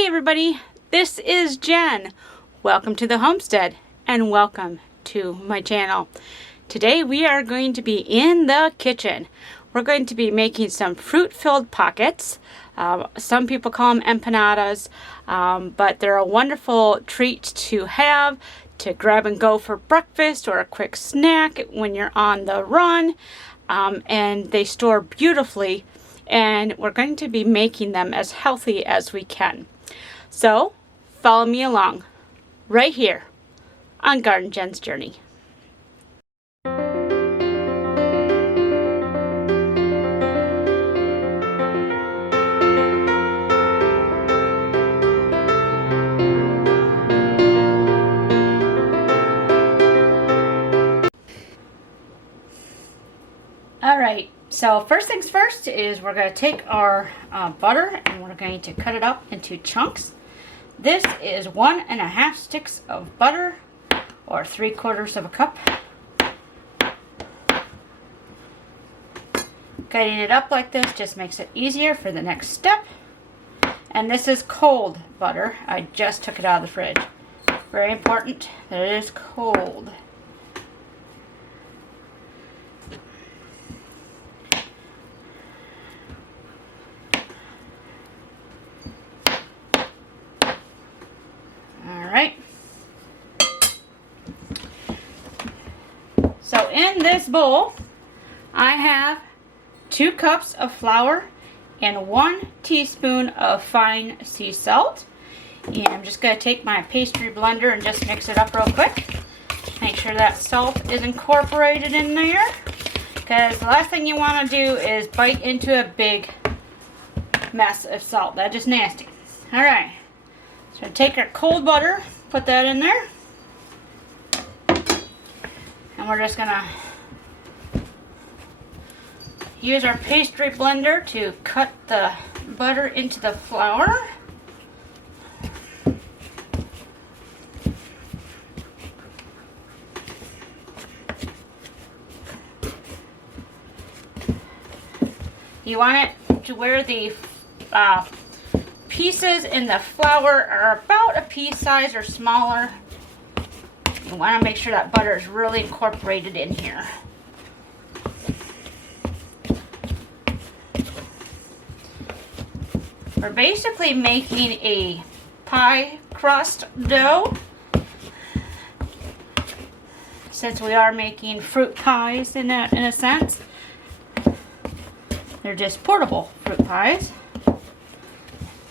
Hey everybody, this is Jen. Welcome to the homestead and welcome to my channel. Today we are going to be in the kitchen. We're going to be making some fruit-filled pockets. Some people call them empanadas, but they're a wonderful treat to have, to grab and go for breakfast or a quick snack when you're on the run. And they store beautifully, and we're going to be making them as healthy as we can. So follow me along right here on Garden Jen's Journey. Alright, so first things first is we're going to take our butter and we're going to cut it up into chunks. This is 1.5 sticks of butter, or 3/4 of a cup. Cutting it up like this just makes it easier for the next step. And this is cold butter. I just took it out of the fridge. Very important that it is cold. Alright, so in this bowl I have 2 cups of flour and 1 teaspoon of fine sea salt. And I'm just going to take my pastry blender and just mix it up real quick. Make sure that salt is incorporated in there, because the last thing you want to do is bite into a big mess of salt. That's just nasty. Alright. So take our cold butter, put that in there, and we're just gonna use our pastry blender to cut the butter into the flour. You want it to where the pieces in the flour are about a pea size or smaller. You want to make sure that butter is really incorporated in here. We're basically making a pie crust dough, since we are making fruit pies in a sense. They're just portable fruit pies.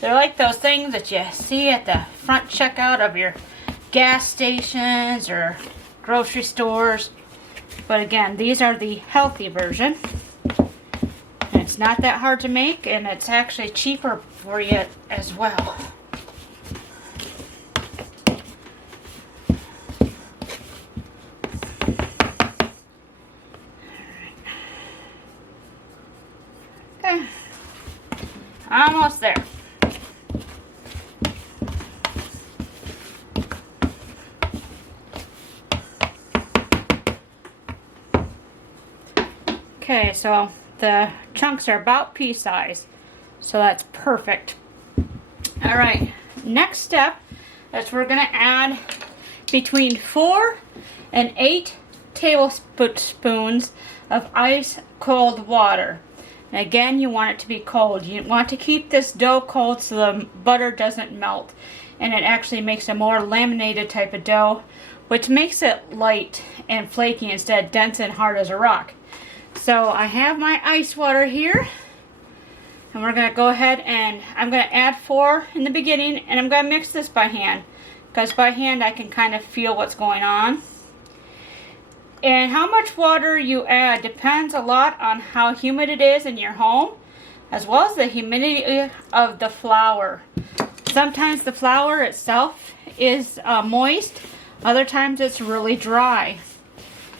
They're like those things that you see at the front checkout of your gas stations or grocery stores. But again, these are the healthy version. And it's not that hard to make, and it's actually cheaper for you as well. Okay. Almost there. Okay, so the chunks are about pea size, so that's perfect. Alright, next step is we're going to add between 4 and 8 tablespoons of ice cold water. And again, you want it to be cold. You want to keep this dough cold so the butter doesn't melt, and it actually makes a more laminated type of dough, which makes it light and flaky instead of dense and hard as a rock. So I have my ice water here, and we're going to go ahead and I'm going to add 4 in the beginning, and I'm going to mix this by hand, because by hand I can kind of feel what's going on. And how much water you add depends a lot on how humid it is in your home, as well as the humidity of the flour. Sometimes the flour itself is moist, other times it's really dry.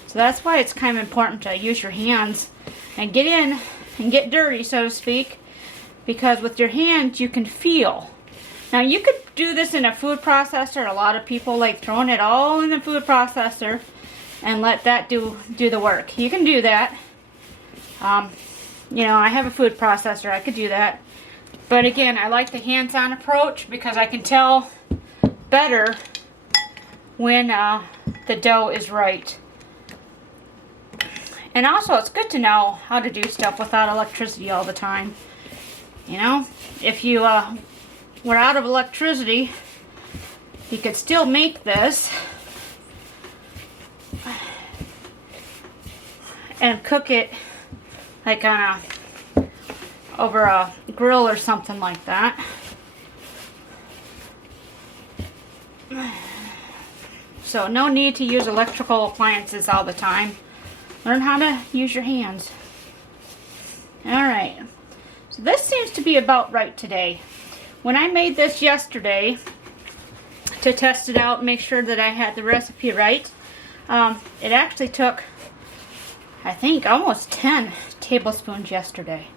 So that's why it's kind of important to use your hands and get in and get dirty, so to speak, because with your hands you can feel. Now you could do this in a food processor. A lot of people like throwing it all in the food processor and let that do the work. You can do that. You know, I have a food processor. I could do that. But again, I like the hands-on approach because I can tell better when the dough is right. And also, it's good to know how to do stuff without electricity all the time. You know, if you were out of electricity, you could still make this and cook it like on over a grill or something like that. So no need to use electrical appliances all the time. Learn how to use your hands. Alright, so this seems to be about right today. When I made this yesterday to test it out, make sure that I had the recipe right, it actually took, I think, almost 10 tablespoons yesterday.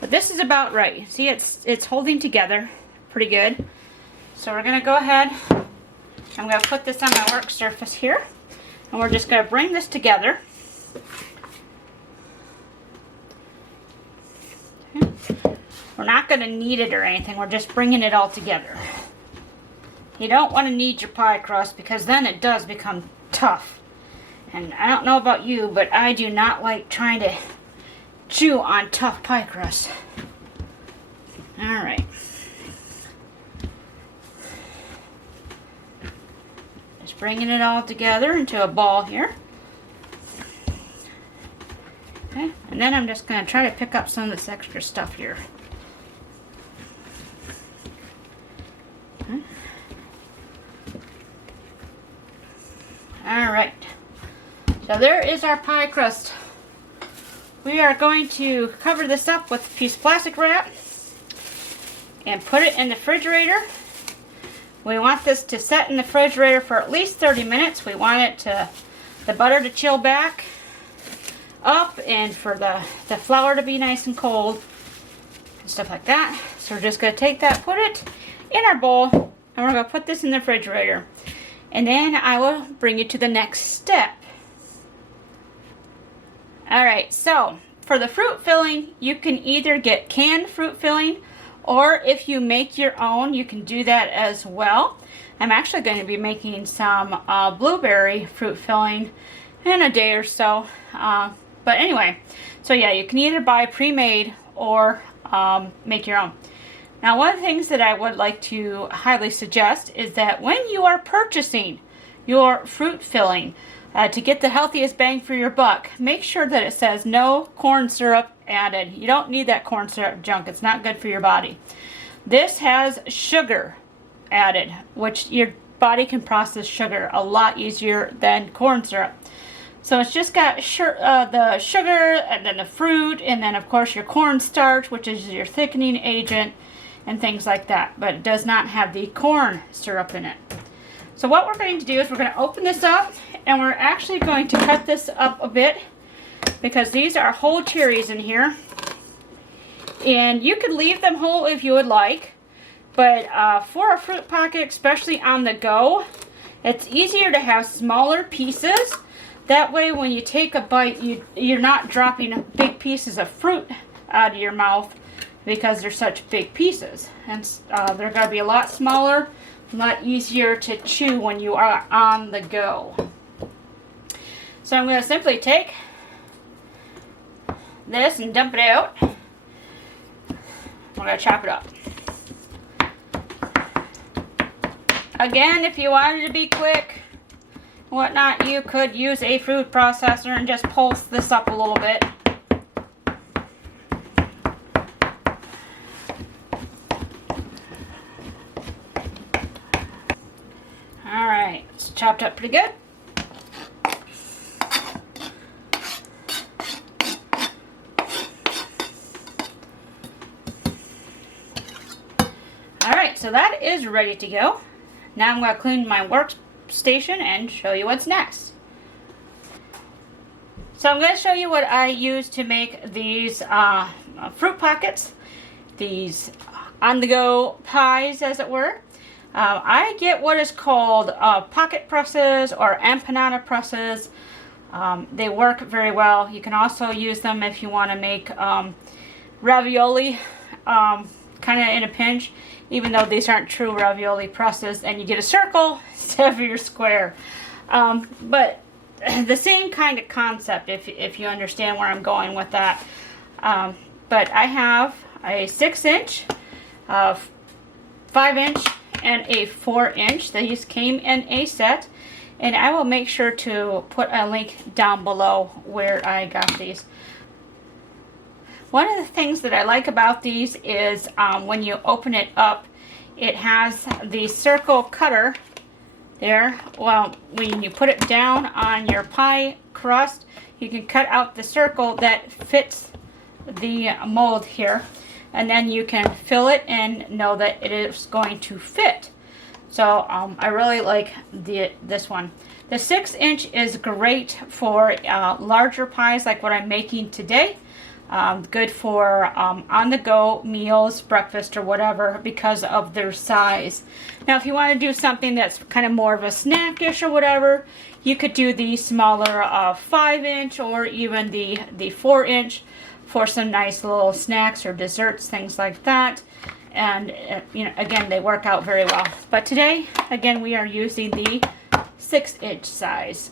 But this is about right. See, it's holding together pretty good. So we're going to go ahead, I'm going to put this on my work surface here, and we're just going to bring this together. Okay. We're not going to knead it or anything, we're just bringing it all together. You don't want to knead your pie crust because then it does become tough. And I don't know about you, but I do not like trying to chew on tough pie crust. Alright. Just bringing it all together into a ball here. Okay, and then I'm just going to try to pick up some of this extra stuff here. Okay. Alright, so there is our pie crust. We are going to cover this up with a piece of plastic wrap and put it in the refrigerator. We want this to set in the refrigerator for at least 30 minutes. We want it to, the butter to chill back up and for the flour to be nice and cold and stuff like that. So we're just going to take that, put it in our bowl, and we're going to put this in the refrigerator. And then I will bring you to the next step. Alright, so for the fruit filling, you can either get canned fruit filling, or if you make your own, you can do that as well. I'm actually going to be making some blueberry fruit filling in a day or so. But anyway, so yeah, you can either buy pre-made or make your own. Now, one of the things that I would like to highly suggest is that when you are purchasing your fruit filling, to get the healthiest bang for your buck, make sure that it says no corn syrup added. You don't need that corn syrup junk. It's not good for your body. This has sugar added, which your body can process sugar a lot easier than corn syrup. So it's just got the sugar, and then the fruit, and then of course your cornstarch, which is your thickening agent, and things like that. But it does not have the corn syrup in it. So what we're going to do is we're going to open this up, and we're actually going to cut this up a bit because these are whole cherries in here. And you could leave them whole if you would like, but for a fruit pocket, especially on the go, it's easier to have smaller pieces. That way when you take a bite, you're not dropping big pieces of fruit out of your mouth because they're such big pieces. And they're going to be a lot smaller, a lot easier to chew when you are on the go. So I'm going to simply take this and dump it out. We're going to chop it up. Again, if you wanted to be quick, whatnot, you could use a food processor and just pulse this up a little bit. Alright, it's chopped up pretty good. Alright, so that is ready to go. Now I'm going to clean my workstation and show you what's next. So I'm going to show you what I use to make these fruit pockets, these on-the-go pies, as it were. I get what is called pocket presses or empanada presses. They work very well. You can also use them if you want to make ravioli kind of in a pinch, even though these aren't true ravioli presses, and you get a circle instead of your square. But the same kind of concept, if you understand where I'm going with that. But I have a 6-inch, 5-inch, and a 4-inch. These came in a set, and I will make sure to put a link down below where I got these. One of the things that I like about these is when you open it up, it has the circle cutter there. Well, when you put it down on your pie crust, you can cut out the circle that fits the mold here, and then you can fill it and know that it is going to fit. So I really like this one. The 6-inch is great for larger pies like what I'm making today. Good for on-the-go meals, breakfast, or whatever, because of their size. Now, if you want to do something that's kind of more of a snack-ish or whatever, you could do the smaller 5-inch or even the 4-inch for some nice little snacks or desserts, things like that. And you know, again, they work out very well. But today, again, we are using the 6-inch size.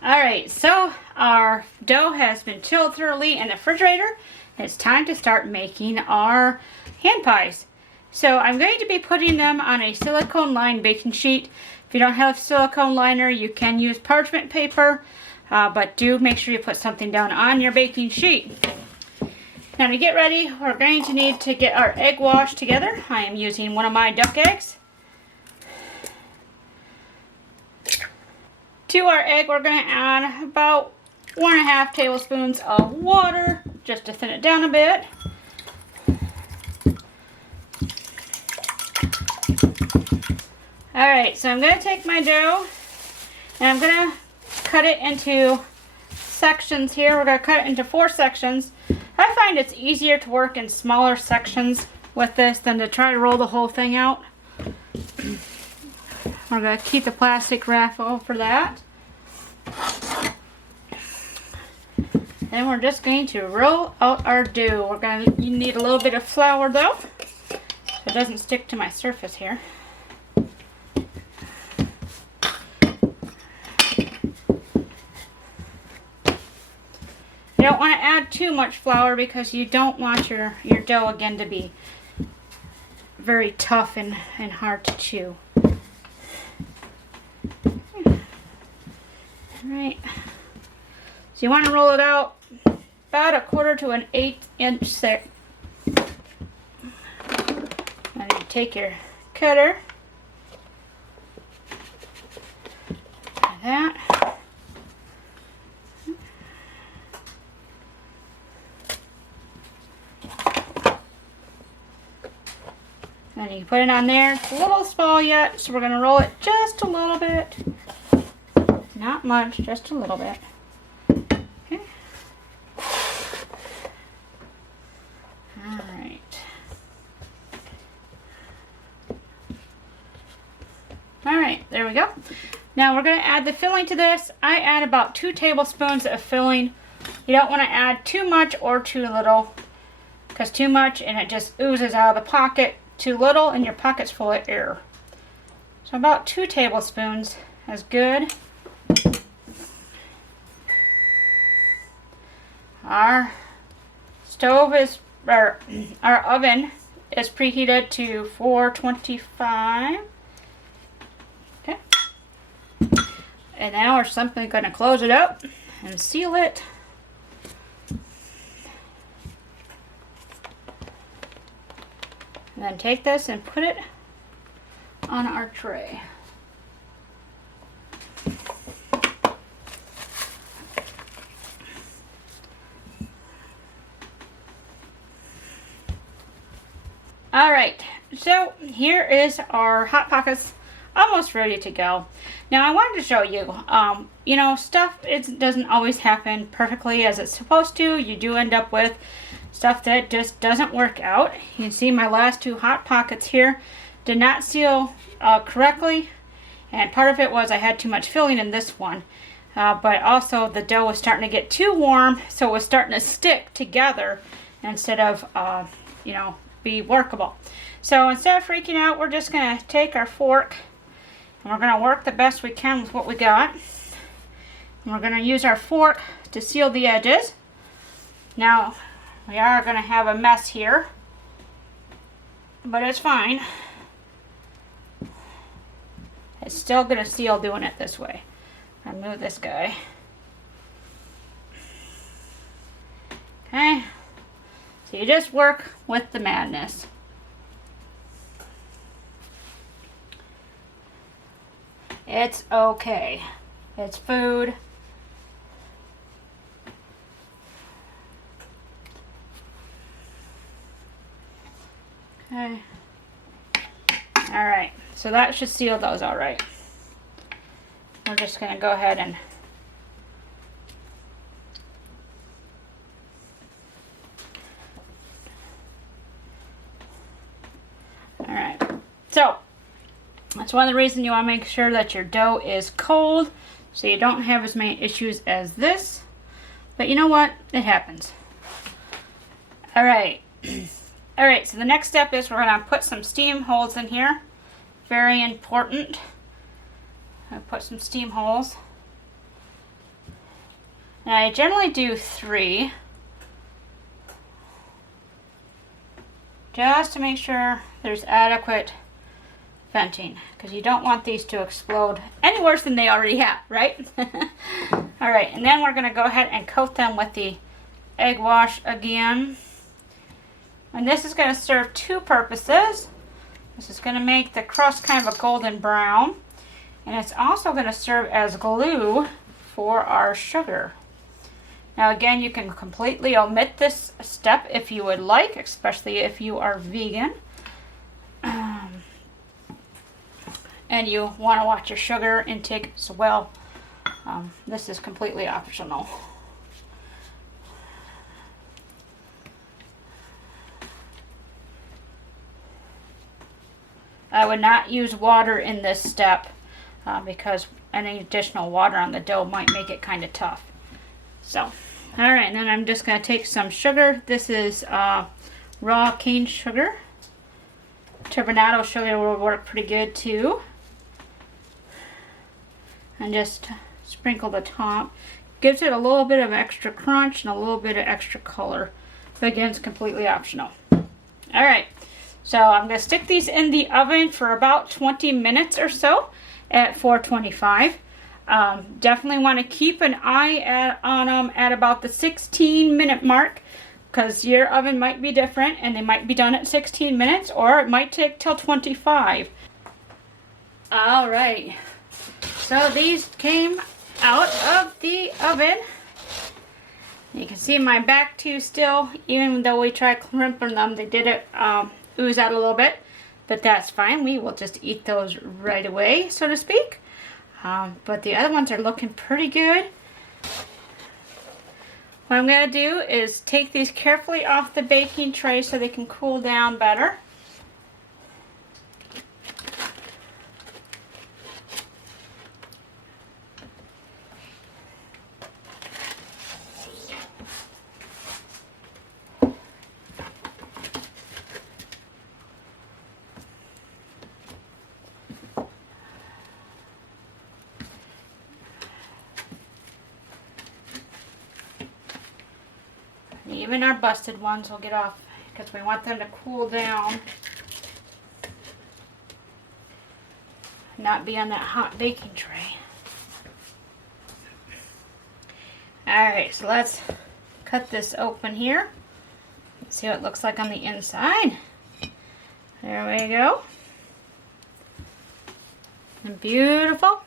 Alright, so our dough has been chilled thoroughly in the refrigerator. It's time to start making our hand pies. So I'm going to be putting them on a silicone lined baking sheet. If you don't have a silicone liner, you can use parchment paper, but do make sure you put something down on your baking sheet. Now to get ready, we're going to need to get our egg wash together. I am using one of my duck eggs. To our egg, we're going to add about 1.5 tablespoons of water, just to thin it down a bit. Alright, so I'm going to take my dough, and I'm going to cut it into sections here. We're going to cut it into 4 sections. I find it's easier to work in smaller sections with this than to try to roll the whole thing out. We're going to keep the plastic wrap over that. Then we're just going to roll out our dough. You need a little bit of flour though, so it doesn't stick to my surface here. You don't want to add too much flour because you don't want your dough again to be very tough and hard to chew. Alright, so you want to roll it out about 1/4 to an 1/8 thick. And you take your cutter, like that. And you can put it on there. It's a little small yet, so we're going to roll it just a little bit. Not much, just a little bit. Okay. Alright. Alright, there we go. Now we're going to add the filling to this. I add about 2 tablespoons of filling. You don't want to add too much or too little, because too much and it just oozes out of the pocket. Too little and your pocket's full of air. So about 2 tablespoons is good. Our stove is, or our oven is preheated to 425. Okay. And now we're simply going to close it up and seal it. And then take this and put it on our tray. Alright, so here is our Hot Pockets almost ready to go. Now I wanted to show you, you know, stuff doesn't always happen perfectly as it's supposed to. You do end up with stuff that just doesn't work out. You can see my last 2 Hot Pockets here. did not seal correctly, and part of it was I had too much filling in this one, but also the dough was starting to get too warm, so it was starting to stick together instead of you know, be workable. So instead of freaking out, we're just going to take our fork and we're going to work the best we can with what we got. And we're going to use our fork to seal the edges. Now, we are going to have a mess here, but it's fine. It's still going to seal doing it this way. I'll move this guy. Okay. So you just work with the madness. It's okay. It's food. Okay. Alright, so that should seal those alright. We're just going to go ahead and alright, so that's one of the reasons you want to make sure that your dough is cold so you don't have as many issues as this. But you know what? It happens. Alright. Alright, so the next step is we're going to put some steam holes in here. Very important. I'll put some steam holes. Now I generally do 3. Just to make sure there's adequate venting, because you don't want these to explode any worse than they already have, right? Alright, and then we're going to go ahead and coat them with the egg wash again. And this is going to serve 2 purposes. This is going to make the crust kind of a golden brown, and it's also going to serve as glue for our sugar. Now again, you can completely omit this step if you would like, especially if you are vegan. And you want to watch your sugar intake as well. This is completely optional. I would not use water in this step because any additional water on the dough might make it kind of tough. So, alright, and then I'm just going to take some sugar. This is raw cane sugar. Turbinado sugar will work pretty good too. And just sprinkle the top. Gives it a little bit of extra crunch and a little bit of extra color. But again, it's completely optional. Alright, so I'm going to stick these in the oven for about 20 minutes or so at 425. Definitely want to keep an eye on them at about the 16-minute mark, because your oven might be different and they might be done at 16 minutes, or it might take till 25. Alright, so these came out of the oven. You can see my back two still, even though we tried crimping them, they did it ooze out a little bit, but that's fine. We will just eat those right away, so to speak. But the other ones are looking pretty good. What I'm going to do is take these carefully off the baking tray so they can cool down better. Even our busted ones will get off because we want them to cool down, not be on that hot baking tray. Alright, so let's cut this open here. Let's see what it looks like on the inside. There we go. And beautiful.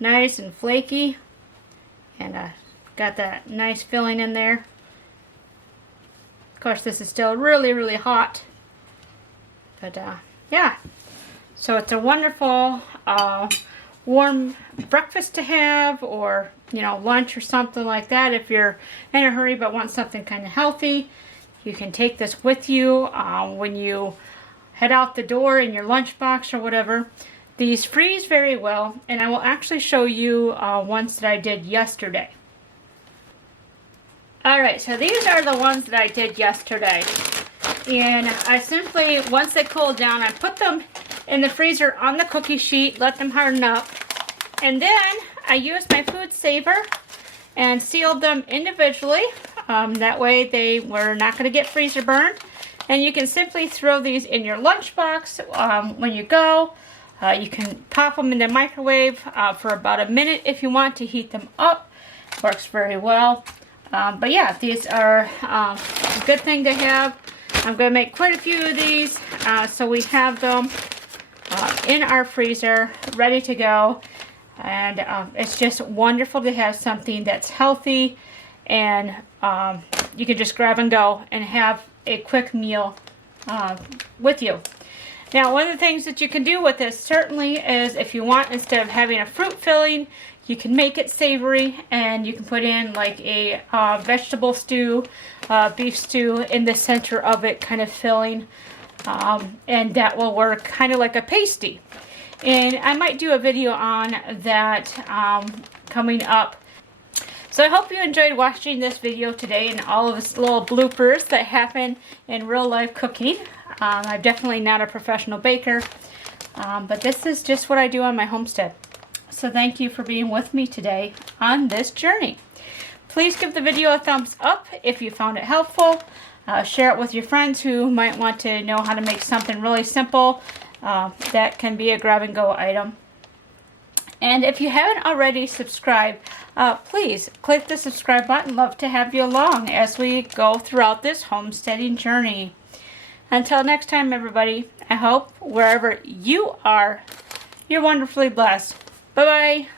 Nice and flaky. And got that nice filling in there. Of course, this is still really, really hot. But yeah. So it's a wonderful warm breakfast to have, or lunch or something like that. If you're in a hurry but want something kind of healthy, you can take this with you when you head out the door in your lunchbox or whatever. These freeze very well, and I will actually show you ones that I did yesterday. Alright, so these are the ones that I did yesterday. And I simply, once they cool down, I put them in the freezer on the cookie sheet, let them harden up. And then I used my food saver and sealed them individually. That way they were not going to get freezer burned. And you can simply throw these in your lunchbox when you go. You can pop them in the microwave for about a minute if you want to heat them up. Works very well. But yeah, these are a good thing to have. I'm going to make quite a few of these, so we have them in our freezer, ready to go. And it's just wonderful to have something that's healthy, and you can just grab and go and have a quick meal with you. Now, one of the things that you can do with this certainly is, if you want, instead of having a fruit filling, you can make it savory, and you can put in like a vegetable stew, beef stew in the center of it, kind of filling, and that will work kind of like a pasty. And I might do a video on that coming up. So I hope you enjoyed watching this video today and all of the little bloopers that happen in real life cooking. I'm definitely not a professional baker, but this is just what I do on my homestead. So thank you for being with me today on this journey. Please give the video a thumbs up if you found it helpful. Share it with your friends who might want to know how to make something really simple that can be a grab and go item. And if you haven't already subscribed, please click the subscribe button. Love to have you along as we go throughout this homesteading journey. Until next time, everybody, I hope wherever you are, you're wonderfully blessed. Bye-bye.